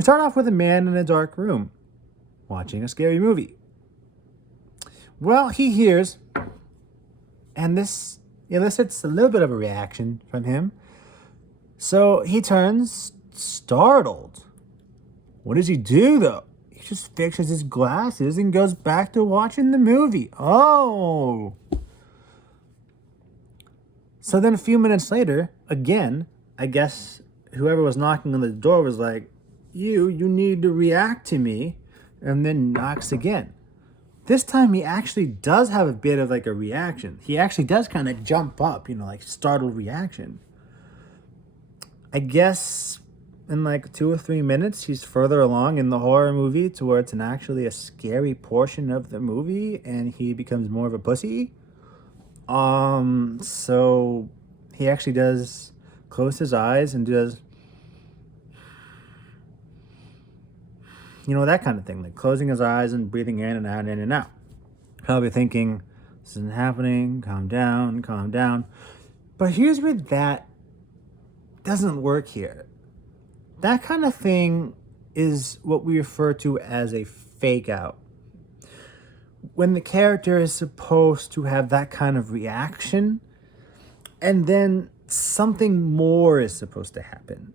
We start off with a man in a dark room watching a scary movie. Well, he hears, and this elicits a little bit of a reaction from him. So he turns startled. What does he do, though? He just fixes his glasses and goes back to watching the movie. Oh! So then a few minutes later, again, I guess whoever was knocking on the door was like, you need to react to me, and then knocks again. This time he actually does have a bit of like a reaction. He actually does kind of jump up, like startled reaction. I guess in like 2 or 3 minutes, he's further along in the horror movie to where it's actually a scary portion of the movie and he becomes more of a pussy. So he actually does close his eyes and does, that kind of thing, like closing his eyes and breathing in and out, in and out. Probably thinking, this isn't happening, calm down, calm down. But here's where that doesn't work here. That kind of thing is what we refer to as a fake out. When the character is supposed to have that kind of reaction, and then something more is supposed to happen.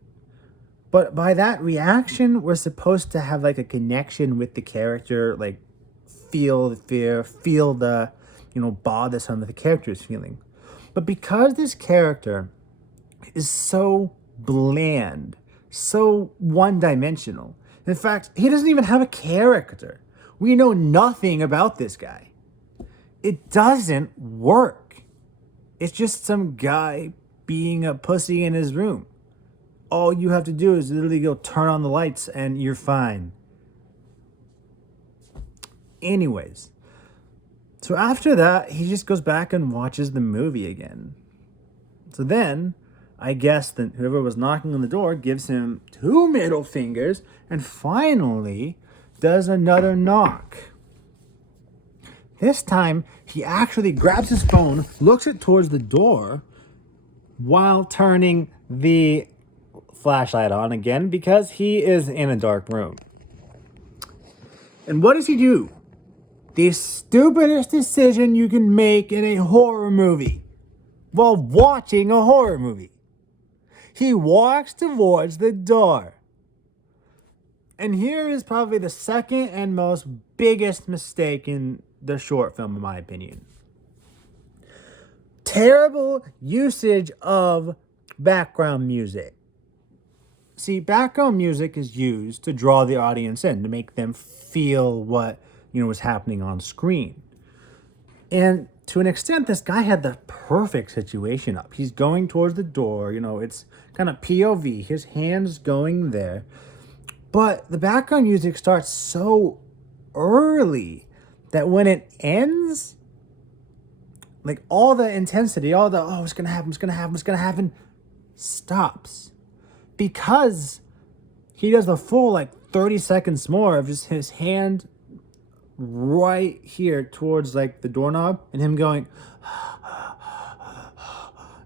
But by that reaction, we're supposed to have like a connection with the character, like feel the fear, feel the, bothersome that the character is feeling. But because this character is so bland, so one-dimensional, in fact, he doesn't even have a character. We know nothing about this guy. It doesn't work. It's just some guy being a pussy in his room. All you have to do is literally go turn on the lights and you're fine. Anyways, so after that, he just goes back and watches the movie again. So then, I guess that whoever was knocking on the door gives him 2 middle fingers and finally does another knock. This time, he actually grabs his phone, looks it towards the door while turning the flashlight on again because he is in a dark room. And what does he do? The stupidest decision you can make in a horror movie while watching a horror movie. He walks towards the door. And here is probably the second and most biggest mistake in the short film, in my opinion. Terrible usage of background music. See, background music is used to draw the audience in, to make them feel what, was happening on screen. And to an extent, this guy had the perfect situation up. He's going towards the door, it's kind of POV, his hand's going there. But the background music starts so early that when it ends, like all the intensity, all the, it's going to happen, stops. Because he does the full 30 seconds more of just his hand right here towards the doorknob and him going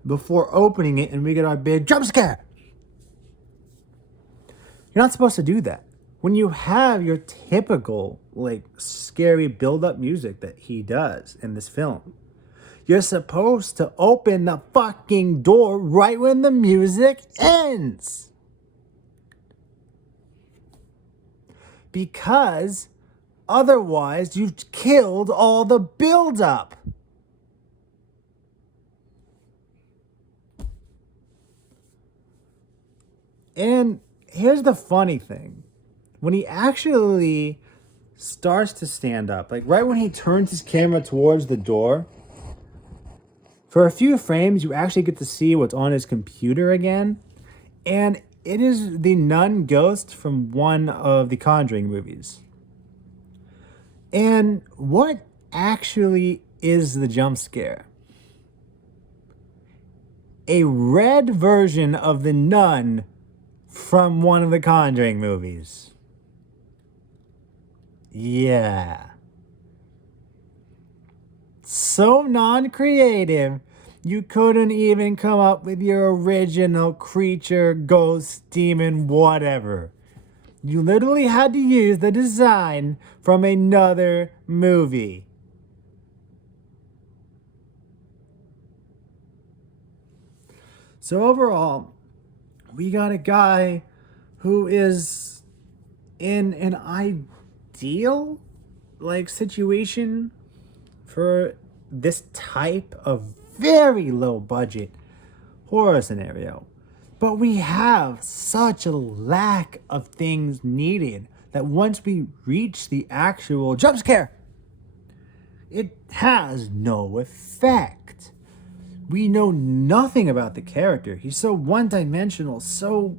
before opening it, and we get our big jump scare. You're not supposed to do that. When you have your typical scary build-up music that he does in this film, you're supposed to open the fucking door right when the music ends. Because otherwise you've killed all the build-up. And here's the funny thing. When he actually starts to stand up, right when he turns his camera towards the door, for a few frames, you actually get to see what's on his computer again. And it is the nun ghost from one of the Conjuring movies. And what actually is the jump scare? A red version of the nun from one of the Conjuring movies. Yeah. So non-creative, you couldn't even come up with your original creature, ghost, demon, whatever. You literally had to use the design from another movie. So overall, we got a guy who is in an ideal situation for this type of very low budget horror scenario. But we have such a lack of things needed that once we reach the actual jump scare, it has no effect. We know nothing about the character. He's so one-dimensional, so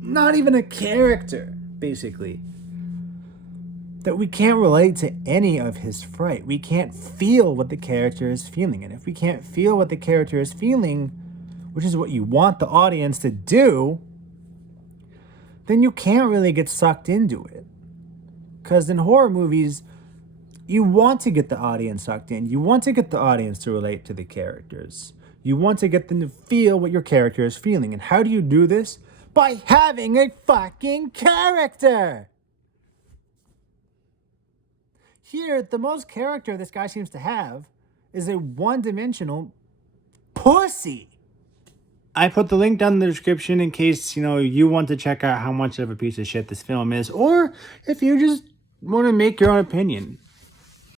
not even a character, basically, that we can't relate to any of his fright. We can't feel what the character is feeling. And if we can't feel what the character is feeling, which is what you want the audience to do, then you can't really get sucked into it. Because in horror movies, you want to get the audience sucked in. You want to get the audience to relate to the characters. You want to get them to feel what your character is feeling. And how do you do this? By having a fucking character! Here, the most character this guy seems to have is a one-dimensional pussy. I put the link down in the description in case, you want to check out how much of a piece of shit this film is, or if you just want to make your own opinion.